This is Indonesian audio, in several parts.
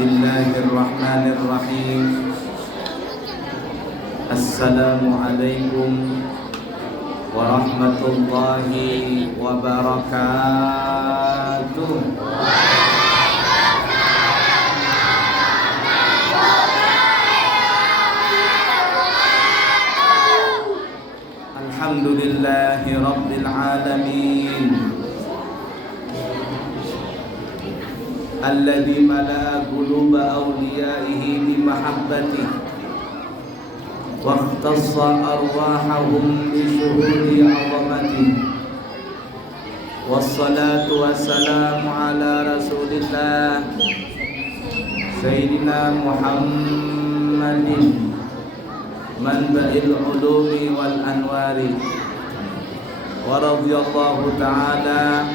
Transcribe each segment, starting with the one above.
Bismillahirrahmanirrahim. Assalamualaikum warahmatullahi wabarakatuh. Alhamdulillahi rabbil alamin, alladzi mala'a quluba awliyaihi bi mahabbatihi wa ikhtassa arwahahum bi syuhudi 'azamatihi. Wassalatu wassalamu ala rasulillah sayyidina Muhammadin manba'il ulumi wal anwari, wa radhiyallahu ta'ala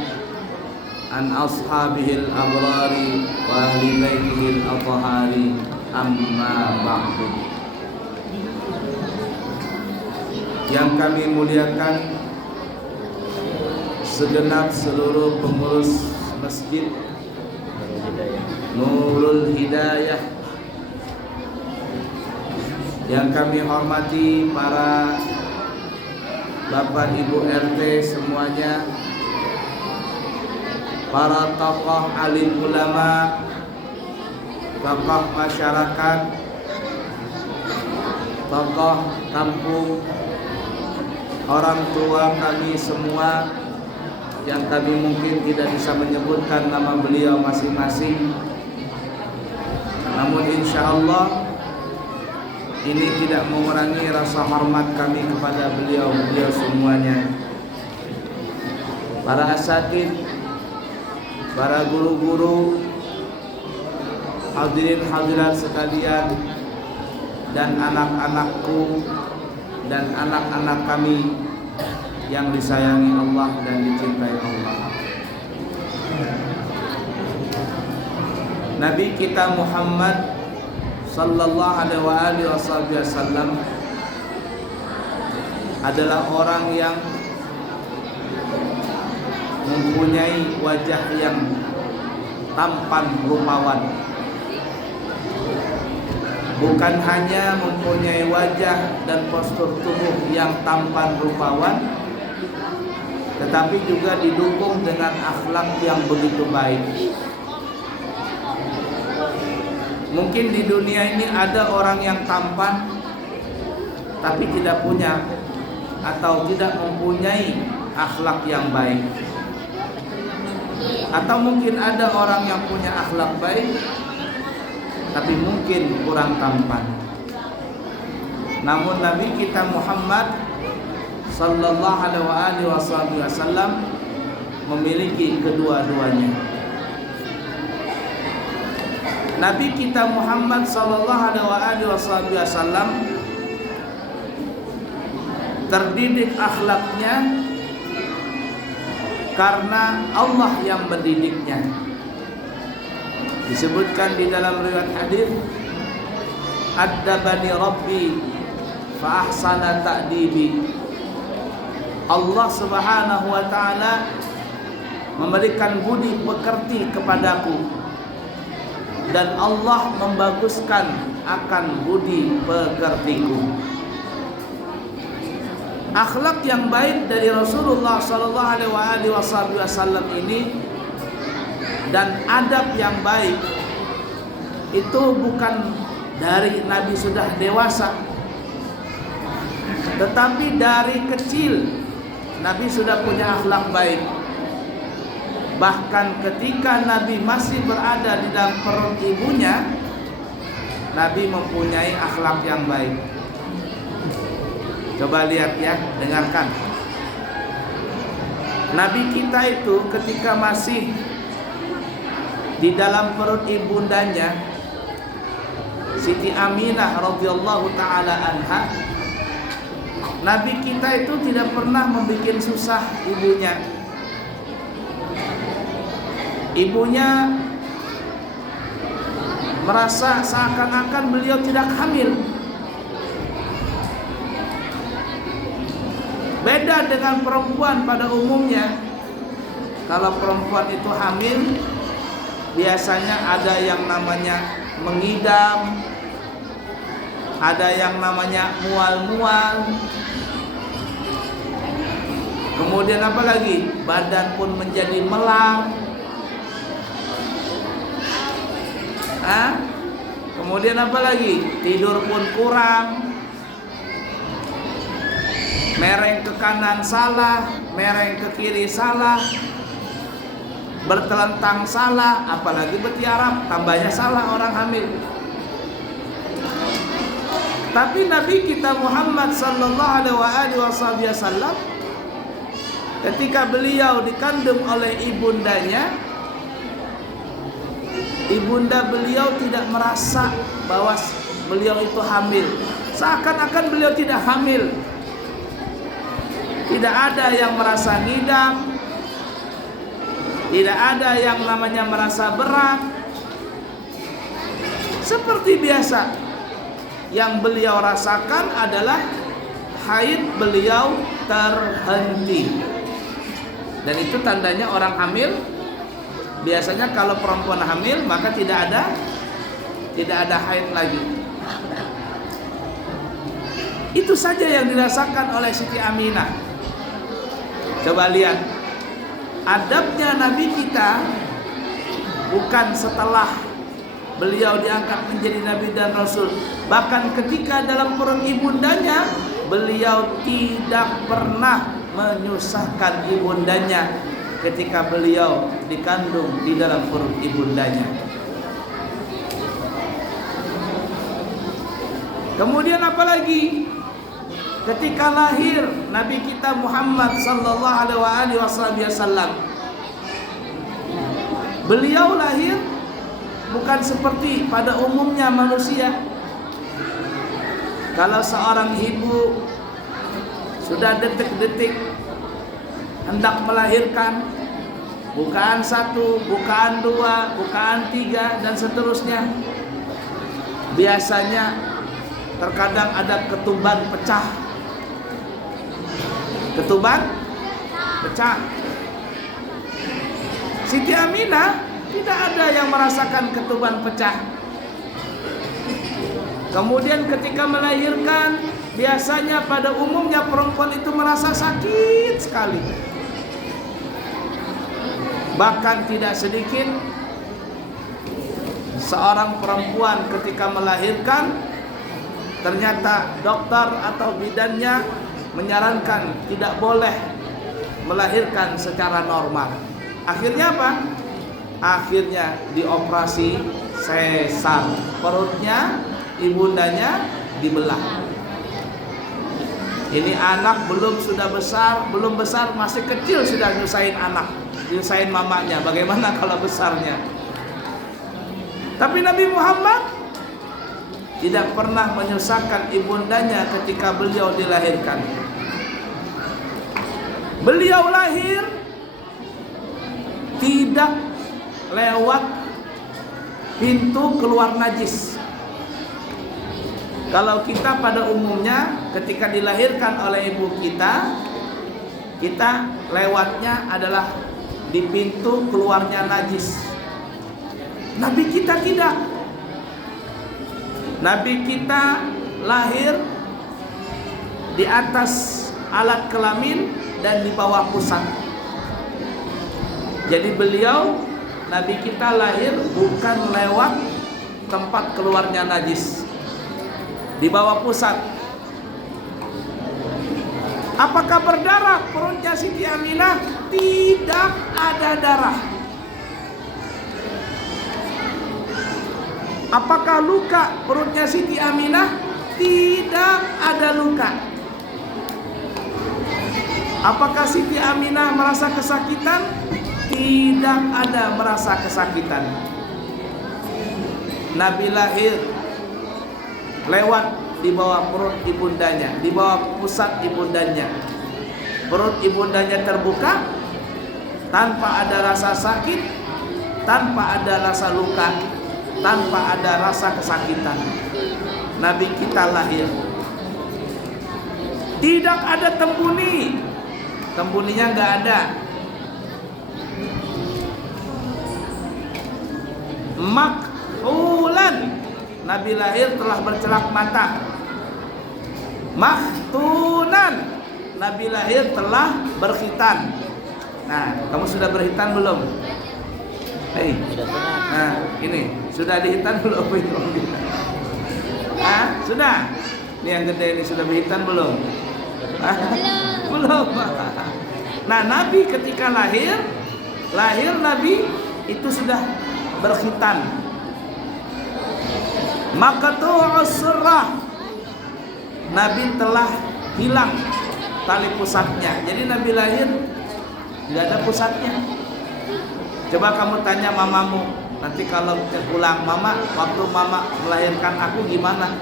an ashabihil abrari wa ahli baitihil athhari, amma ba'du. Yang kami muliakan segenap seluruh pengurus Masjid Nurul Hidayah, yang kami hormati para Bapak Ibu RT semuanya, para tokoh alim ulama, tokoh masyarakat, tokoh kampung, orang tua kami semua yang kami mungkin tidak bisa menyebutkan nama beliau masing-masing, namun insya Allah ini tidak mengurangi rasa hormat kami kepada beliau semuanya. Para asatidz, para guru-guru, hadirin hadirat sekalian, dan anak-anakku dan anak-anak kami yang disayangi Allah dan dicintai Allah. Nabi kita Muhammad sallallahu alaihi wasallam adalah orang yang mempunyai wajah yang tampan rupawan. Bukan hanya mempunyai wajah dan postur tubuh yang tampan rupawan, tetapi juga didukung dengan akhlak yang begitu baik. Mungkin di dunia ini ada orang yang tampan tapi tidak punya atau tidak mempunyai akhlak yang baik. Atau mungkin ada orang yang punya akhlak baik tapi mungkin kurang tampan. Namun Nabi kita Muhammad sallallahu alaihi wasallam memiliki kedua-duanya. Nabi kita Muhammad sallallahu alaihi wasallam terdidik akhlaknya karena Allah yang mendidiknya. Disebutkan di dalam riwayat hadis, "Addabani Rabbi fa ahsana ta'dibi." Allah Subhanahu wa taala memberikan budi pekerti kepadaku, dan Allah membaguskan akan budi pekertiku. Akhlak yang baik dari Rasulullah sallallahu alaihi wasallam ini dan adab yang baik itu bukan dari Nabi sudah dewasa, tetapi dari kecil Nabi sudah punya akhlak baik. Bahkan ketika Nabi masih berada di dalam perut ibunya, Nabi mempunyai akhlak yang baik. Coba lihat ya, dengarkan. Nabi kita itu ketika masih di dalam perut ibundanya, Siti Aminah radhiyallahu taala anha, Nabi kita itu tidak pernah membuat susah ibunya. Ibunya merasa seakan-akan beliau tidak hamil. Beda dengan perempuan pada umumnya. Kalau perempuan itu hamil, biasanya ada yang namanya mengidam, ada yang namanya mual-mual. Kemudian apa lagi? Badan pun menjadi melang. Kemudian apa lagi? Tidur pun kurang. Mereng ke kanan salah, mereng ke kiri salah, bertelentang salah, apalagi bertiarap, tambahnya salah orang hamil. Tapi Nabi kita Muhammad sallallahu alaihi wasallam ketika beliau dikandung oleh ibundanya, ibunda beliau tidak merasa bahwa beliau itu hamil. Seakan-akan beliau tidak hamil. Tidak ada yang merasa ngidam, tidak ada yang namanya merasa berat. Seperti biasa, yang beliau rasakan adalah haid beliau terhenti. Dan itu tandanya orang hamil. Biasanya kalau perempuan hamil maka tidak ada haid lagi. Itu saja yang dirasakan oleh Siti Aminah. Coba lihat adabnya Nabi kita, bukan setelah beliau diangkat menjadi Nabi dan Rasul, bahkan ketika dalam perut ibundanya beliau tidak pernah menyusahkan ibundanya ketika beliau dikandung di dalam perut ibundanya. Kemudian apalagi? Ketika lahir Nabi kita Muhammad sallallahu alaihi wasallam, beliau lahir bukan seperti pada umumnya manusia. Kalau seorang ibu sudah detik-detik hendak melahirkan, bukaan 1, bukaan 2, bukaan 3 dan seterusnya, biasanya terkadang ada ketuban pecah. Ketuban pecah. Siti Aminah tidak ada yang merasakan ketuban pecah. Kemudian ketika melahirkan, biasanya pada umumnya perempuan itu merasa sakit sekali. Bahkan tidak sedikit seorang perempuan ketika melahirkan, ternyata dokter atau bidannya menyarankan tidak boleh melahirkan secara normal. Akhirnya apa? Akhirnya dioperasi sesar. Perutnya ibundanya dibelah. Ini anak belum besar, masih kecil sudah nyusahin anak, nyusahin mamanya. Bagaimana kalau besarnya? Tapi Nabi Muhammad tidak pernah menyusahkan ibundanya ketika beliau dilahirkan. Beliau lahir tidak lewat pintu keluar najis. Kalau kita pada umumnya ketika dilahirkan oleh ibu kita, kita lewatnya adalah di pintu keluarnya najis. Nabi kita tidak. Nabi kita lahir di atas alat kelamin dan di bawah pusat. Jadi beliau, Nabi kita lahir bukan lewat tempat keluarnya najis, di bawah pusat. Apakah berdarah perutnya Siti Aminah? Tidak ada darah. Apakah luka perutnya Siti Aminah? Tidak ada luka. Apakah Siti Aminah merasa kesakitan? Tidak ada merasa kesakitan. Nabi lahir lewat di bawah perut ibundanya, di bawah pusat ibundanya. Perut ibundanya terbuka tanpa ada rasa sakit, tanpa ada rasa luka, tanpa ada rasa kesakitan. Nabi kita lahir. Tidak ada tembuni. Tembuninya nggak ada. Makhulan, Nabi lahir telah bercelak mata. Maktunan, Nabi lahir telah berkhitan. Nah, kamu sudah berkhitan belum? Hei. Nah, ini sudah dihitan belum? Ah, sudah. Ini yang gede ini sudah berkhitan belum? Belum. Nah, Nabi ketika lahir Nabi itu sudah berkhitan. Maqtu'us surrah, Nabi telah hilang tali pusatnya. Jadi Nabi lahir tidak ada pusatnya. Coba kamu tanya mamamu nanti kalau pulang, mama, waktu mama melahirkan aku gimana?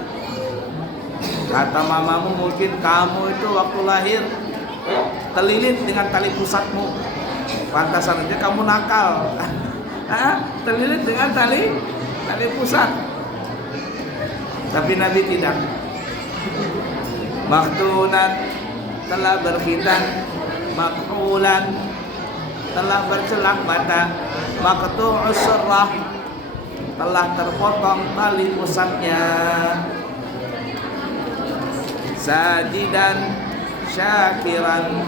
Kata mamamu mungkin kamu itu waktu lahir terlilit dengan tali pusatmu. Pantasan aja kamu nakal. Terlilit dengan tali pusat. Tapi Nabi tidak. Maktunan, telah berkhitan. Makhulan, telah bercelak mata. Maqtu'us surrah, telah terpotong tali pusatnya. Sajidan syakiran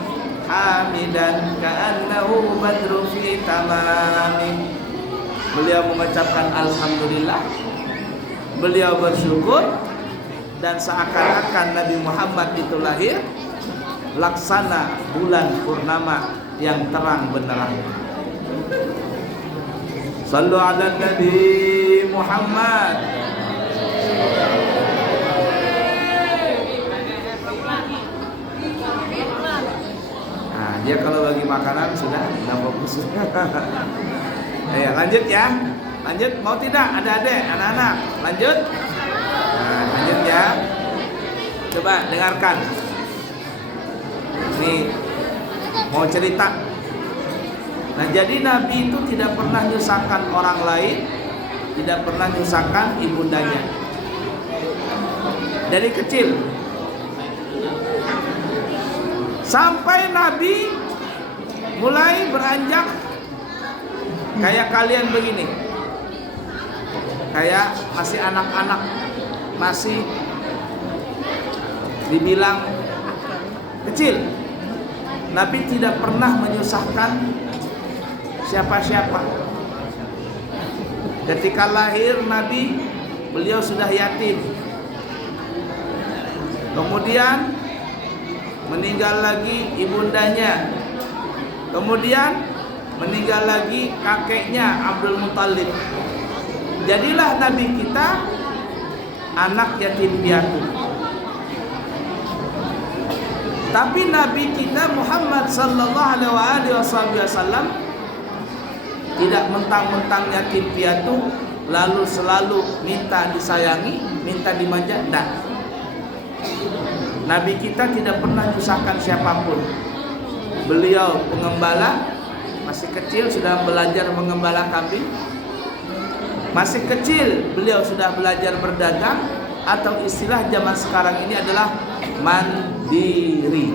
hamidan ka'annahu badru fi tamami. Beliau mengucapkan alhamdulillah, beliau bersyukur, dan seakan-akan Nabi Muhammad itu lahir laksana bulan purnama yang terang benderang. Sallu ala Nabi Muhammad. Nah, dia kalau bagi makanan sudah tidak fokus. Ayo lanjut ya. Lanjut, mau tidak adik-adik, anak-anak? Lanjut. Nah, lanjut ya. Coba dengarkan. Nih mau cerita. Nah, jadi Nabi itu tidak pernah nyusahkan orang lain, tidak pernah nyusahkan ibundanya. Dari kecil sampai Nabi mulai beranjak kayak kalian begini, kayak masih anak-anak, masih dibilang kecil. Nabi tidak pernah menyusahkan siapa-siapa. Ketika lahir Nabi, beliau sudah yatim. Kemudian meninggal lagi ibundanya. Kemudian meninggal lagi kakeknya Abdul Muthalib. Jadilah Nabi kita anak yatim piatu. Tapi Nabi kita Muhammad sallallahu alaihi wasallam tidak mentang-mentang yatim piatu lalu selalu minta disayangi, minta dimanja. Tidak. Nabi kita tidak pernah menyusahkan siapapun. Beliau pengembala, masih kecil sudah belajar mengembala kambing. Masih kecil beliau sudah belajar berdagang, atau istilah zaman sekarang ini adalah mandiri.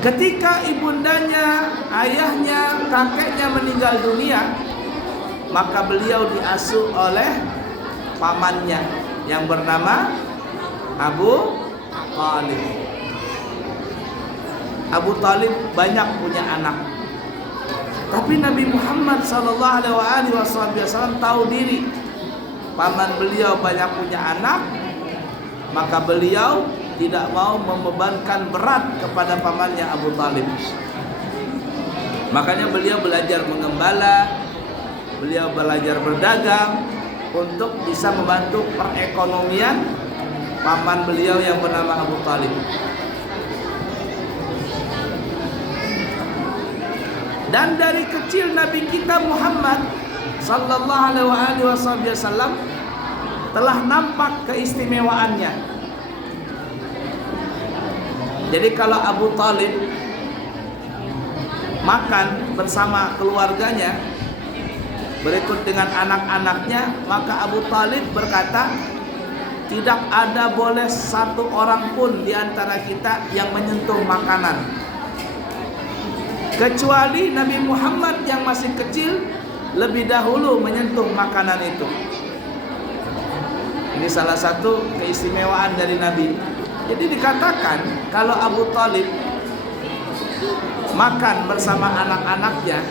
Ketika ibundanya, ayahnya, kakeknya meninggal dunia, maka beliau diasuh oleh pamannya yang bernama Abu Talib. Abu Talib banyak punya anak, tapi Nabi Muhammad SAW tahu diri paman beliau banyak punya anak, maka beliau tidak mau membebankan berat kepada pamannya Abu Talib. Makanya beliau belajar mengembala, beliau belajar berdagang untuk bisa membantu perekonomian paman beliau yang bernama Abu Talib. Dan dari kecil Nabi kita Muhammad sallallahu alaihi wasallam telah nampak keistimewaannya. Jadi kalau Abu Talib makan bersama keluarganya berikut dengan anak-anaknya, maka Abu Talib berkata, tidak ada boleh satu orang pun di antara kita yang menyentuh makanan. kecuali Nabi Muhammad yang masih kecil lebih dahulu menyentuh makanan itu. Ini salah satu keistimewaan dari Nabi. Jadi dikatakan kalau Abu Thalib makan bersama anak-anaknya,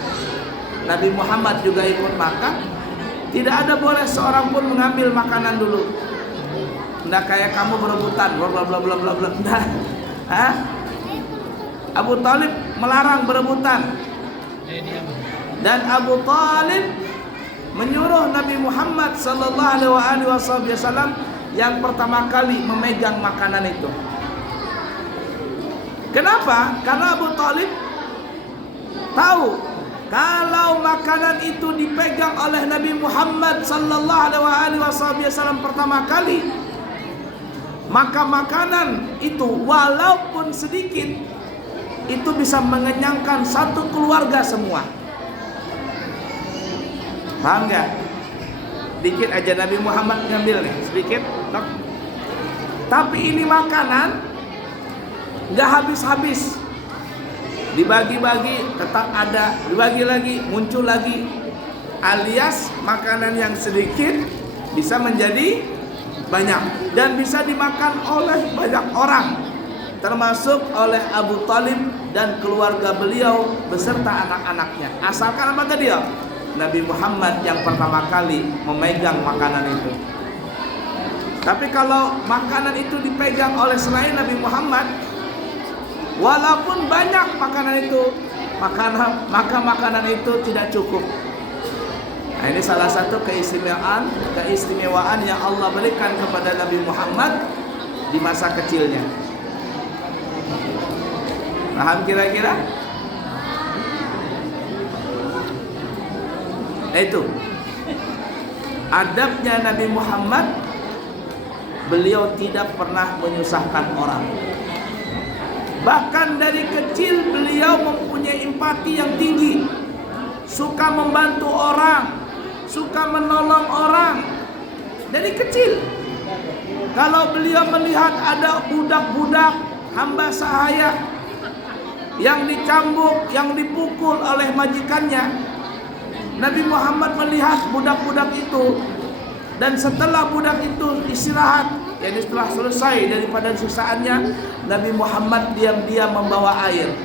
Nabi Muhammad juga ikut makan, tidak ada boleh seorang pun mengambil makanan dulu. Nggak kayak kamu berebutan, bla bla bla bla bla bla. Nah, Abu Thalib melarang berebutan. Dan Abu Thalib menyuruh Nabi Muhammad sallallahu alaihi wasallam yang pertama kali memegang makanan itu. Kenapa? Karena Abu Thalib tahu kalau makanan itu dipegang oleh Nabi Muhammad sallallahu alaihi wasallam pertama kali, maka makanan itu walaupun sedikit itu bisa mengenyangkan satu keluarga semua. Paham gak? Dikit aja Nabi Muhammad ngambil nih, sedikit tok. Tapi ini makanan gak habis-habis, dibagi-bagi tetap ada, dibagi lagi, muncul lagi. Alias makanan yang sedikit bisa menjadi banyak dan bisa dimakan oleh banyak orang, termasuk oleh Abu Thalib dan keluarga beliau beserta anak-anaknya. Asalkan apa tadi ya? Nabi Muhammad yang pertama kali memegang makanan itu. Tapi kalau makanan itu dipegang oleh selain Nabi Muhammad, walaupun banyak makanan itu, maka makanan itu tidak cukup. Nah, ini salah satu keistimewaan yang Allah berikan kepada Nabi Muhammad di masa kecilnya. Paham kira-kira? Nah, itu adabnya Nabi Muhammad. Beliau tidak pernah menyusahkan orang. Bahkan dari kecil beliau mempunyai empati yang tinggi, suka membantu orang, suka menolong orang. Dari kecil, kalau beliau melihat ada budak-budak hamba sahaya yang dicambuk, yang dipukul oleh majikannya, Nabi Muhammad melihat budak-budak itu, dan setelah budak itu istirahat, yakni setelah selesai daripada siksaannya, Nabi Muhammad diam-diam membawa air.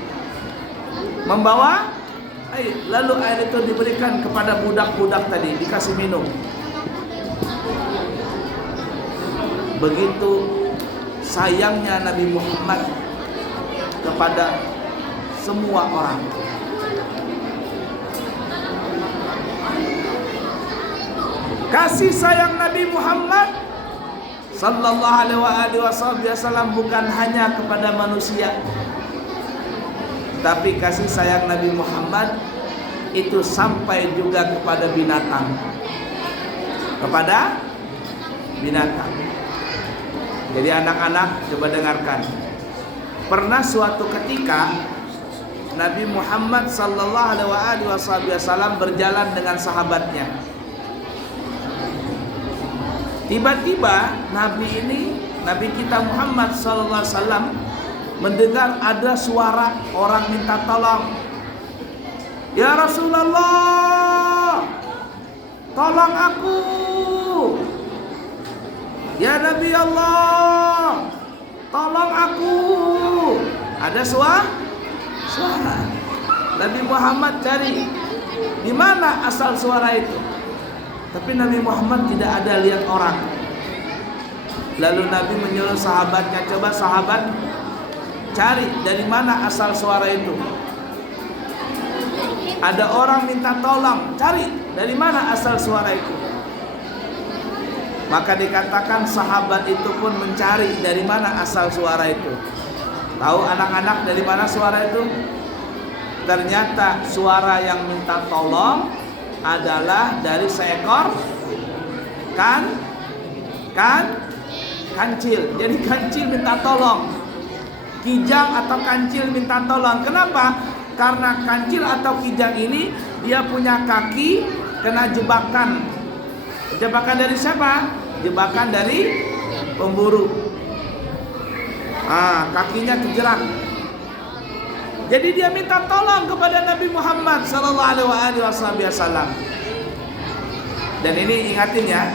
Lalu air itu diberikan kepada budak-budak tadi, dikasih minum. Begitu sayangnya Nabi Muhammad kepada semua orang. Kasih sayang Nabi Muhammad sallallahu alaihi wasallam bukan hanya kepada manusia, tapi kasih sayang Nabi Muhammad itu sampai juga kepada binatang. Kepada binatang. Jadi anak-anak coba dengarkan. Pernah suatu ketika Nabi Muhammad sallallahu alaihi wasallam berjalan dengan sahabatnya. Tiba-tiba Nabi kita Muhammad sallallahu alaihi wasallam mendengar ada suara orang minta tolong. Ya Rasulullah, tolong aku. Ya Nabi Allah, tolong aku. Ada suara. Nabi Muhammad cari di mana asal suara itu. Tapi Nabi Muhammad tidak ada lihat orang. Lalu Nabi menyuruh sahabatnya, coba sahabat cari dari mana asal suara itu. Ada orang minta tolong, cari dari mana asal suara itu. Maka dikatakan sahabat itu pun mencari dari mana asal suara itu. Tahu anak-anak dari mana suara itu? Ternyata suara yang minta tolong adalah dari seekor kancil. Jadi kancil minta tolong. Kijang atau kancil minta tolong. Kenapa? Karena kancil atau kijang ini dia punya kaki kena jebakan. Jebakan dari siapa? Jebakan dari pemburu. Kakinya kejerak. Jadi dia minta tolong kepada Nabi Muhammad sallallahu alaihi wasallam. Dan ini ingatin ya,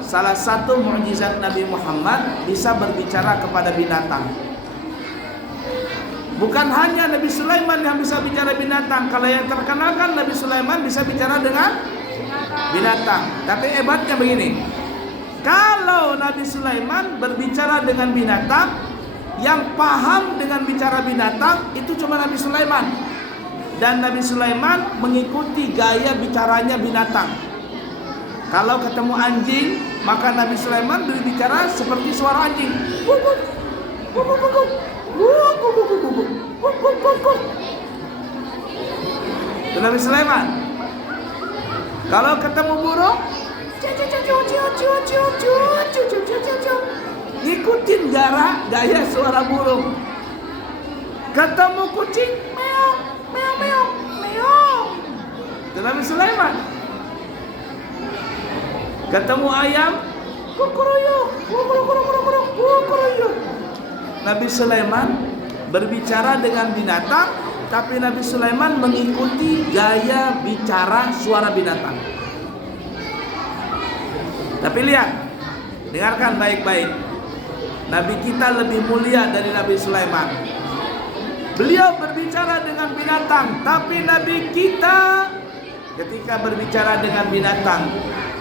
salah satu mukjizat Nabi Muhammad bisa berbicara kepada binatang. Bukan hanya Nabi Sulaiman yang bisa bicara binatang. Kalau yang terkenal kan Nabi Sulaiman bisa bicara dengan binatang. Tapi hebatnya begini, kalau Nabi Sulaiman berbicara dengan binatang, yang paham dengan bicara binatang itu cuma Nabi Sulaiman. Dan Nabi Sulaiman mengikuti gaya bicaranya binatang. Kalau ketemu anjing, maka Nabi Sulaiman berbicara seperti suara anjing. Itu Nabi Sulaiman. Kalau ketemu burung, ikutin gaya suara burung. Ketemu kucing, meong, meong, meong, meong. Itu Nabi Sulaiman. Ketemu ayam, kukuruyuk, kukuruyuk, kukuruyuk. Nabi Sulaiman berbicara dengan binatang, tapi Nabi Sulaiman mengikuti gaya bicara suara binatang. Tapi lihat, dengarkan baik-baik. Nabi kita lebih mulia dari Nabi Sulaiman. Beliau berbicara dengan binatang, tapi Nabi kita ketika berbicara dengan binatang,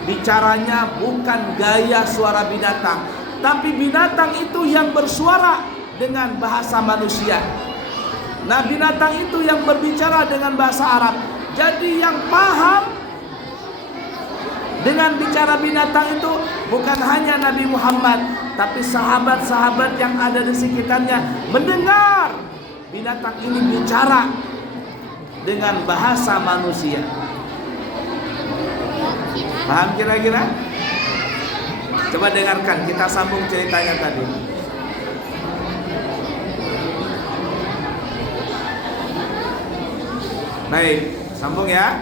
bicaranya bukan gaya suara binatang, tapi binatang itu yang bersuara dengan bahasa manusia. Nah, binatang itu yang berbicara dengan bahasa Arab. Jadi yang paham dengan bicara binatang itu bukan hanya Nabi Muhammad, tapi sahabat-sahabat yang ada di sekitarnya mendengar binatang ini bicara dengan bahasa manusia. Paham kira-kira? Coba dengarkan, kita sambung ceritanya tadi. Baik, sambung ya.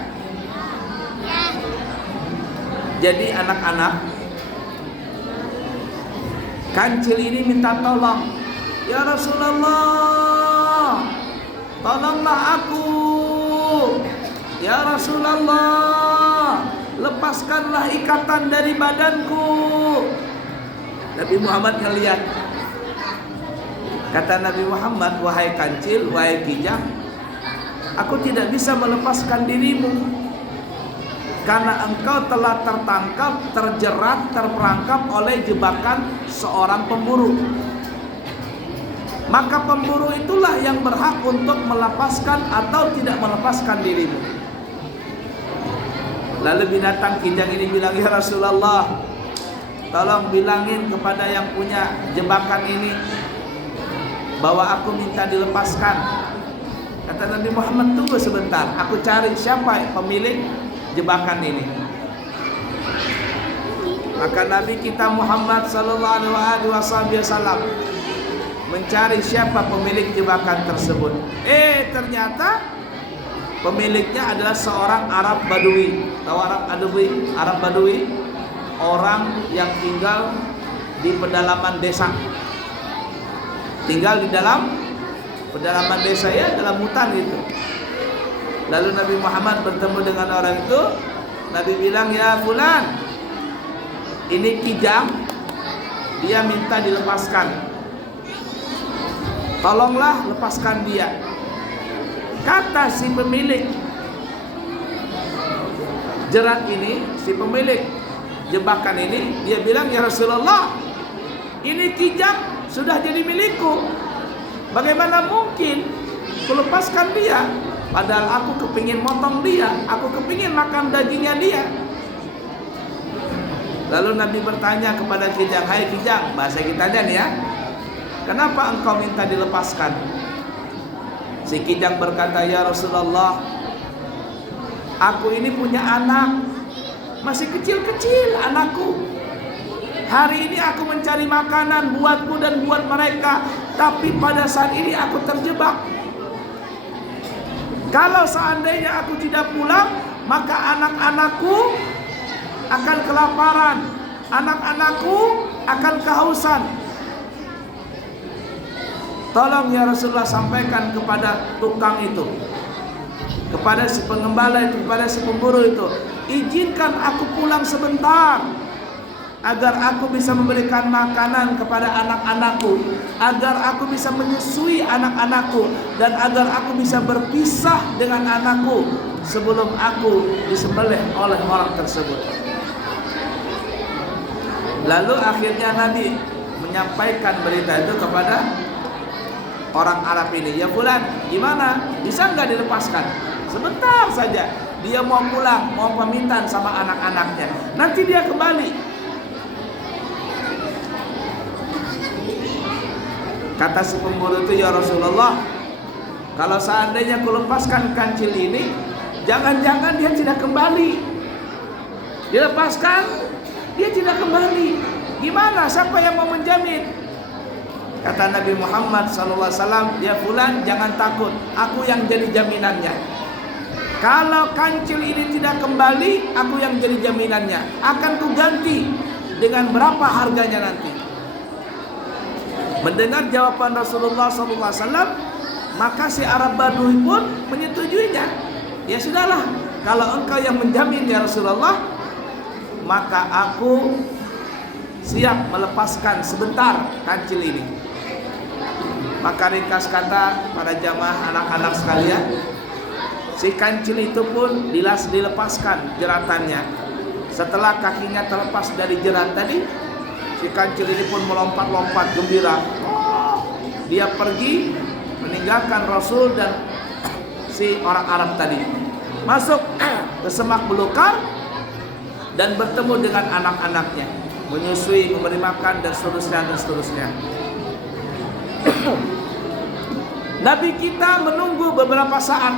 Jadi anak-anak kancil ini minta tolong, ya Rasulullah, tolonglah aku. Ya Rasulullah, lepaskanlah ikatan dari badanku. Nabi Muhammad ngeliat. Kata Nabi Muhammad, wahai kancil, wahai kijang, aku tidak bisa melepaskan dirimu, karena engkau telah tertangkap, terjerat, terperangkap oleh jebakan seorang pemburu. Maka pemburu itulah yang berhak untuk melepaskan atau tidak melepaskan dirimu. Lalu binatang kijang ini bilang, ya Rasulullah, tolong bilangin kepada yang punya jebakan ini bahwa aku minta dilepaskan. Kata Nabi Muhammad, tunggu sebentar, aku cari siapa pemilik jebakan ini. Maka Nabi kita Muhammad sallallahu alaihi wasallam mencari siapa pemilik jebakan tersebut. Ternyata pemiliknya adalah seorang Arab Badui. Tahu Arab Badui? Arab Badui, orang yang tinggal di pedalaman desa. Tinggal di dalam pedalaman desa, ya, dalam hutan itu. Lalu Nabi Muhammad bertemu dengan orang itu. Nabi bilang, ya fulan, ini kijang, dia minta dilepaskan, tolonglah lepaskan dia. Kata si pemilik jerat ini, si pemilik jebakan ini, dia bilang, ya Rasulullah, ini kijang sudah jadi milikku, bagaimana mungkin kulepaskan dia? Padahal aku kepingin motong dia, aku kepingin makan dagingnya dia. Lalu Nabi bertanya kepada kijang, hai kijang, bahasa kita aja nih ya, kenapa engkau minta dilepaskan? Si kijang berkata, ya Rasulullah, aku ini punya anak, masih kecil-kecil anakku. Hari ini aku mencari makanan buatku dan buat mereka, tapi pada saat ini aku terjebak. Kalau seandainya aku tidak pulang, maka anak-anakku akan kelaparan, anak-anakku akan kehausan. tolong ya Rasulullah sampaikan kepada tukang itu, kepada si pengembala itu, kepada si pemburu itu, izinkan aku pulang sebentar agar aku bisa memberikan makanan kepada anak-anakku, agar aku bisa menyusui anak-anakku, dan agar aku bisa berpisah dengan anakku sebelum aku disembelih oleh orang tersebut. Lalu akhirnya Nabi menyampaikan berita itu kepada orang Arab ini. Ya fulan, gimana? Bisa nggak dilepaskan? Sebentar saja. Dia mau pulang, mau pamitan sama anak-anaknya. Nanti dia kembali. Kata si pemburu itu, ya Rasulullah, kalau seandainya aku lepaskan kancil ini, jangan-jangan dia tidak kembali. Dilepaskan, dia tidak kembali. Gimana? Siapa yang mau menjamin? Kata Nabi Muhammad SAW, ya fulan, jangan takut, aku yang jadi jaminannya. Kalau kancil ini tidak kembali, aku yang jadi jaminannya. Akan kuganti dengan berapa harganya nanti. Mendengar jawaban Rasulullah SAW, maka si Arab Badui pun menyetujuinya. Ya sudahlah, kalau engkau yang menjamin ya Rasulullah, maka aku siap melepaskan sebentar kancil ini. Maka ringkas kata para jamaah anak-anak sekalian, si kancil itu pun dilepaskan jeratannya. Setelah kakinya terlepas dari jerat tadi, si kancil ini pun melompat-lompat gembira. Dia pergi meninggalkan Rasul dan si orang Arab tadi, masuk ke semak belukar dan bertemu dengan anak-anaknya, menyusui, memberi makan dan seterusnya. Nabi kita menunggu beberapa saat.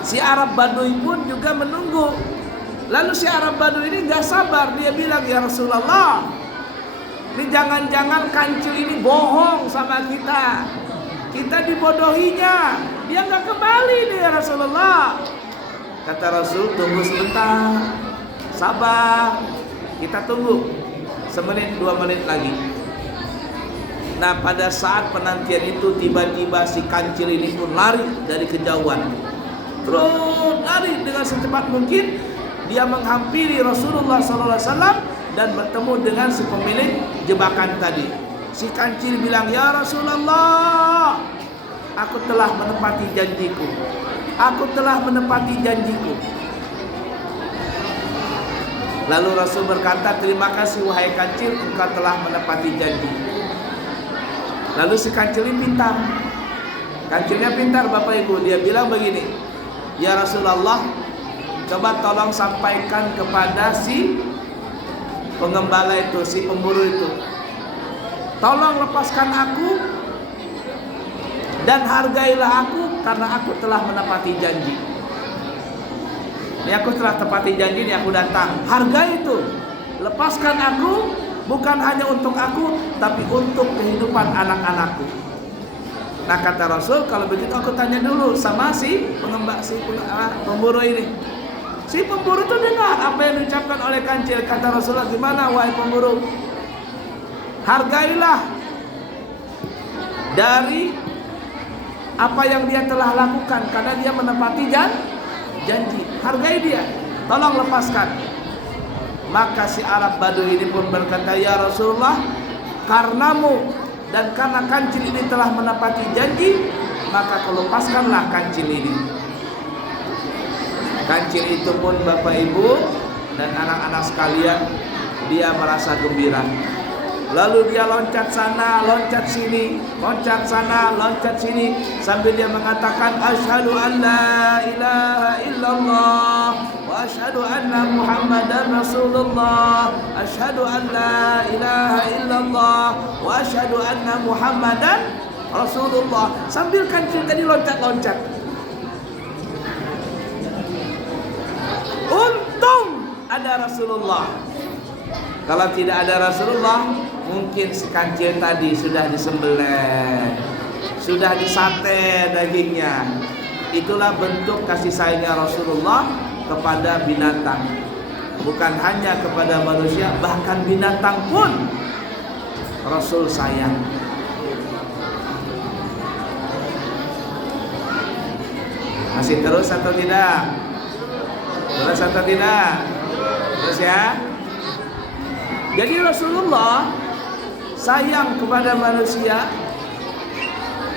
Si Arab Badui pun juga menunggu. Lalu si Arab Badui ini gak sabar. Dia bilang, ya Rasulullah, ini jangan-jangan kancil ini bohong sama kita. Kita dibodohinya. Dia gak kembali nih ya Rasulullah. Kata Rasul, tunggu sebentar, sabar, kita tunggu semenit 2 menit lagi. Nah pada saat penantian itu, tiba-tiba si kancil ini pun lari dari kejauhan. Terus lari dengan secepat mungkin. Dia menghampiri Rasulullah SAW dan bertemu dengan si pemilik jebakan tadi. Si kancil bilang, ya Rasulullah, aku telah menepati janjiku. Aku telah menepati janjiku. Lalu Rasul berkata, terima kasih wahai kancil, engkau telah menepati janji. Lalu si kancil ini pintar. Kancilnya pintar Bapak Ibu. Dia bilang begini, ya Rasulullah, coba tolong sampaikan kepada si pengembala itu, si pemburu itu, tolong lepaskan aku dan hargailah aku karena aku telah menepati janji. Ini aku telah tepati janji, ini aku datang. Hargai itu, lepaskan aku, bukan hanya untuk aku, tapi untuk kehidupan anak-anakku. Nah kata Rasul, kalau begitu aku tanya dulu sama si pemburu ini. Si pemburu itu dengar apa yang diucapkan oleh kancil. Kata Rasulullah, gimana wahai pemburu? Hargailah dari apa yang dia telah lakukan, karena dia menepati janji. Hargai dia, tolong lepaskan. Maka si Arab Badui ini pun berkata, ya Rasulullah, karenamu dan karena kancil ini telah menepati janji, maka kau lepaskanlah kancil ini. Kancil itu pun Bapak Ibu dan anak-anak sekalian, dia merasa gembira. Lalu dia loncat sana, loncat sini, loncat sana, loncat sini, sambil dia mengatakan, asyhadu an la ilaha illallah wa asyhadu anna Muhammadan Rasulullah, asyhadu an la ilaha illallah wa asyhadu anna Muhammadan Rasulullah. Sambil kancil tadi loncat-loncat. Untung ada Rasulullah. Kalau tidak ada Rasulullah, mungkin si kancil tadi sudah disembelih, sudah disate dagingnya. Itulah bentuk kasih sayangnya Rasulullah kepada binatang. Bukan hanya kepada manusia, bahkan binatang pun Rasul sayang. Masih terus atau tidak? Terus atau tidak? Terus ya. Jadi Rasulullah sayang kepada manusia,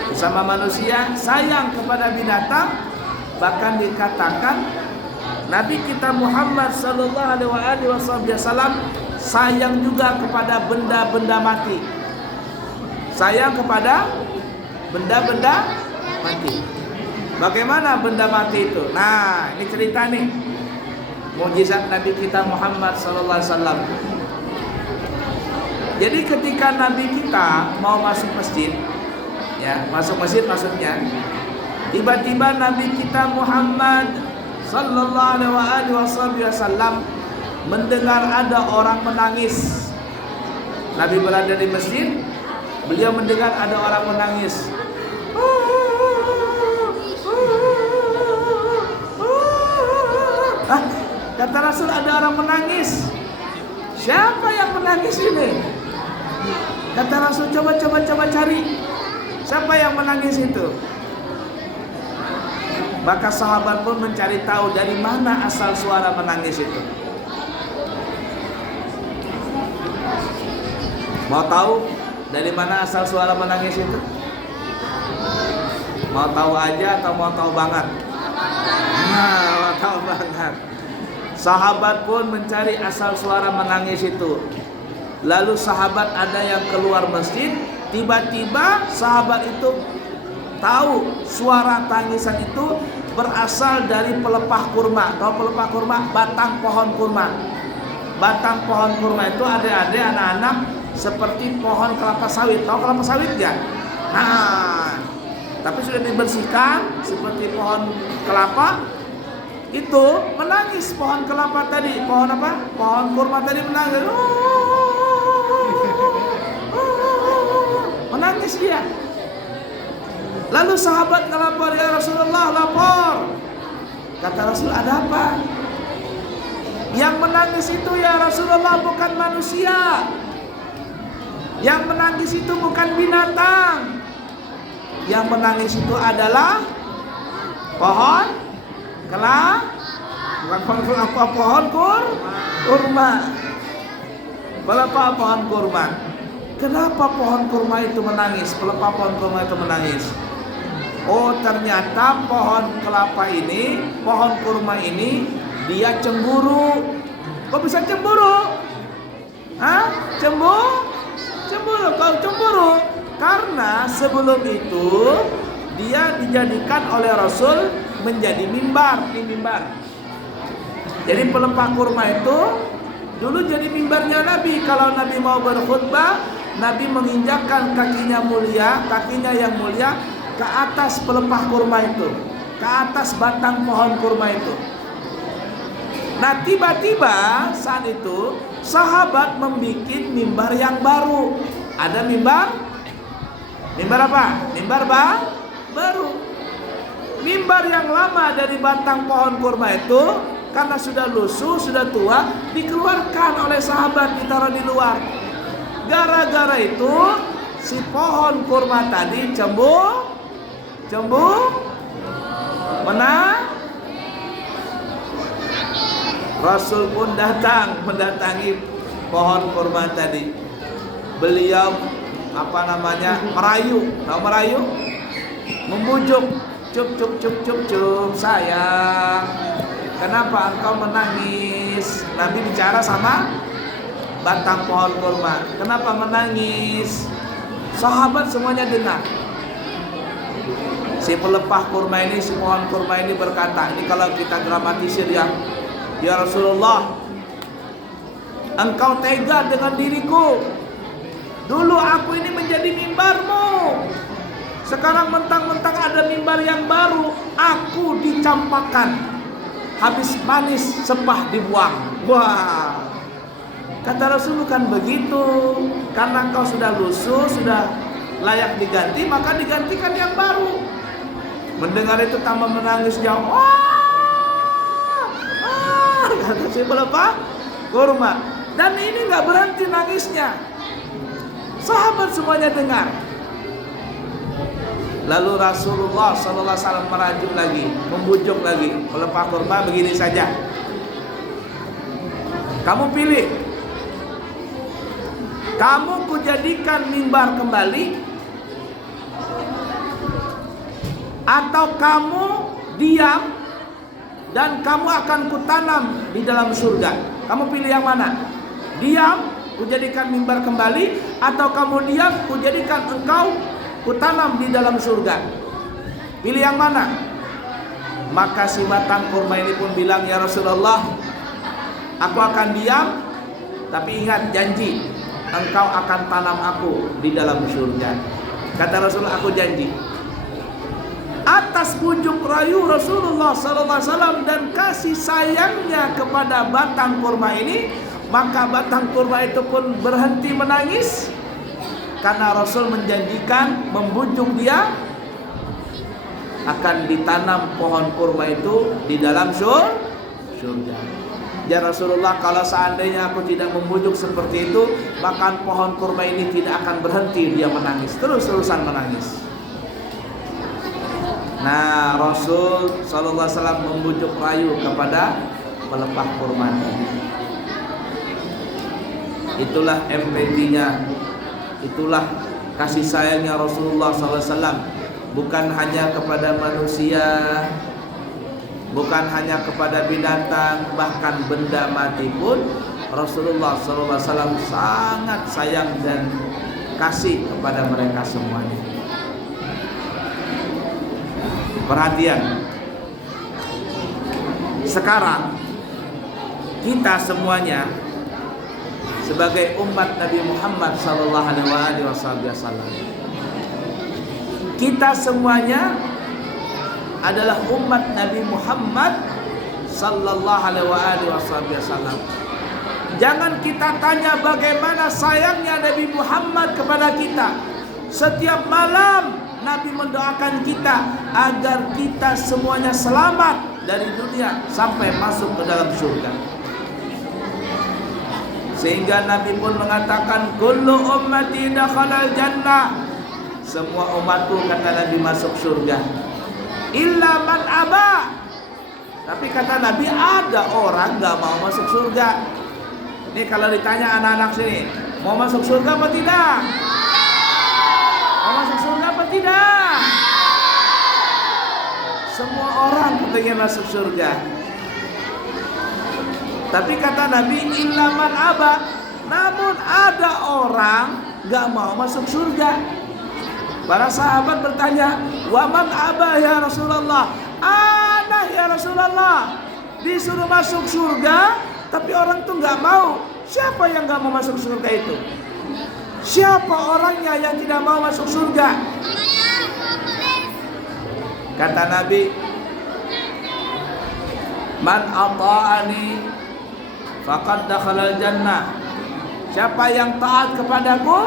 bersama manusia, sayang kepada binatang. Bahkan dikatakan Nabi kita Muhammad sallallahu alaihi wasallam sayang juga kepada benda-benda mati. Sayang kepada benda-benda mati. Bagaimana benda mati itu? Nah, ini cerita nih. Mukjizat Nabi kita Muhammad sallallahu alaihi wasallam. Jadi ketika Nabi kita mau masuk masjid, ya, masuk masjid maksudnya, tiba-tiba Nabi kita Muhammad sallallahu alaihi wasallam mendengar ada orang menangis. Nabi berada di masjid, beliau mendengar ada orang menangis. Kata Rasul, ada orang menangis. Siapa yang menangis ini? Kata Rasul, coba cari. Siapa yang menangis itu? Maka sahabat pun mencari tahu dari mana asal suara menangis itu. Mau tahu dari mana asal suara menangis itu? Mau tahu aja atau mau tahu banget? Nah, mau tahu banget. Sahabat pun mencari asal suara menangis itu. Lalu sahabat ada yang keluar masjid, tiba-tiba sahabat itu tahu suara tangisan itu berasal dari pelepah kurma. Tahu pelepah kurma? Batang pohon kurma. Batang pohon kurma itu adik-adik, anak-anak, seperti pohon kelapa sawit. Tahu kelapa sawit ya? Nah, tapi sudah dibersihkan seperti pohon kelapa. Itu menangis pohon kelapa tadi. Pohon apa? Pohon kurma tadi menangis. Menangis dia. Lalu sahabat melapor, ya Rasulullah, lapor. Kata Rasul, ada apa? Yang menangis itu ya Rasulullah bukan manusia. Yang menangis itu bukan binatang. Yang menangis itu adalah pohon pohon kurma. Pelepah pohon kurma. Kenapa pohon kurma itu menangis? Pelepah pohon kurma itu menangis. Oh, ternyata pohon kelapa ini, pohon kurma ini, dia cemburu. Kok bisa cemburu? Hah? Cemburu. Kau cemburu? Karena sebelum itu dia dijadikan oleh Rasul menjadi mimbar. Jadi pelepah kurma itu dulu jadi mimbarnya Nabi. Kalau Nabi mau berkhutbah, Nabi menginjakkan kakinya yang mulia ke atas pelepah kurma itu, ke atas batang pohon kurma itu. Nah, tiba-tiba saat itu sahabat membuat mimbar yang baru. Ada mimbar apa? Mimbar baru. Mimbar yang lama dari batang pohon kurma itu karena sudah lusuh, sudah tua, dikeluarkan oleh sahabat, ditaruh di luar. Gara-gara itu si pohon kurma tadi cemburu. Rasul pun mendatangi pohon kurma tadi. Beliau merayu. Tahu merayu? Membujuk. Cup sayang, kenapa engkau menangis? Nabi bicara sama batang pohon kurma. Kenapa menangis? Sahabat semuanya dengar. Si pelepah kurma ini, si pohon kurma ini berkata, ini kalau kita dramatisir ya Rasulullah, engkau tega dengan diriku. Dulu aku ini menjadi mimbarmu. Sekarang mentang-mentang ada mimbar yang baru, aku dicampakkan. Habis manis, sepah dibuang. Wah, kata Rasul, bukan begitu. Karena kau sudah lusuh, sudah layak diganti, maka digantikan yang baru. Mendengar itu tambah menangis jauh. Kata si pelepah kurma. Dan ini gak berhenti nangisnya. Sahabat semuanya dengar. Lalu Rasulullah sallallahu alaihi wasallam merajuk lagi, membujuk lagi pelepah kurma, begini saja. Kamu pilih. Kamu kujadikan mimbar kembali, atau kamu diam dan kamu akan kutanam di dalam surga. Kamu pilih yang mana? Diam, kujadikan mimbar kembali, atau kamu diam, kujadikan engkau kutanam di dalam surga. Pilih yang mana? Maka si batang kurma ini pun bilang, ya Rasulullah, aku akan diam, tapi ingat janji, engkau akan tanam aku di dalam surga. Kata Rasulullah, aku janji. Atas bujuk rayu Rasulullah SAW dan kasih sayangnya kepada batang kurma ini, maka batang kurma itu pun berhenti menangis, karena Rasul menjanjikan, membujuk dia akan ditanam pohon kurma itu di dalam surga. Ya Rasulullah, kalau seandainya aku tidak membujuk seperti itu, maka pohon kurma ini tidak akan berhenti dia menangis, terus-terusan menangis. Nah, Rasul sallallahu alaihi wasallam membujuk rayu kepada pelepah kurma. Itulah empatinya, itulah kasih sayangnya Rasulullah SAW, bukan hanya kepada manusia, bukan hanya kepada binatang, bahkan benda mati pun Rasulullah SAW sangat sayang dan kasih kepada mereka semuanya. Perhatian, sekarang kita semuanya sebagai umat Nabi Muhammad sallallahu alaihi wasallam, kita semuanya adalah umat Nabi Muhammad sallallahu alaihi wasallam. Jangan kita tanya bagaimana sayangnya Nabi Muhammad kepada kita. Setiap malam Nabi mendoakan kita agar kita semuanya selamat dari dunia sampai masuk ke dalam surga. Sehingga Nabi pun mengatakan, kullu ummati dakhalal jannah, semua umatku, kata Nabi, masuk surga, illa man aba. Tapi kata Nabi, ada orang gak mau masuk surga. Ini kalau ditanya anak-anak sini, mau masuk surga apa tidak? Mau masuk surga apa tidak? Semua orang pengen masuk surga. Tapi kata Nabi, illa man aba, namun ada orang gak mau masuk surga. Para sahabat bertanya, wa man aba ya Rasulullah? Ana ya Rasulullah, disuruh masuk surga, tapi orang tuh gak mau. Siapa yang gak mau masuk surga itu? Siapa orangnya yang tidak mau masuk surga? Kata Nabi, man ata'ani faqad dakhalal jannah. Siapa yang taat kepadaku,